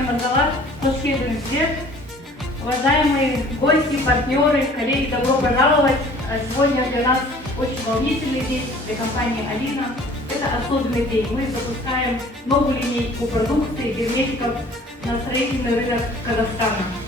Уважаемые мырзалар, қош келдіңіздер. Уважаемые гости, партнеры, коллеги, добро пожаловать. Сегодня для нас очень волнительный день для компании Alina. Это особенный день. Мы запускаем новую линейку продукции герметиков на строительный рынок Казахстана.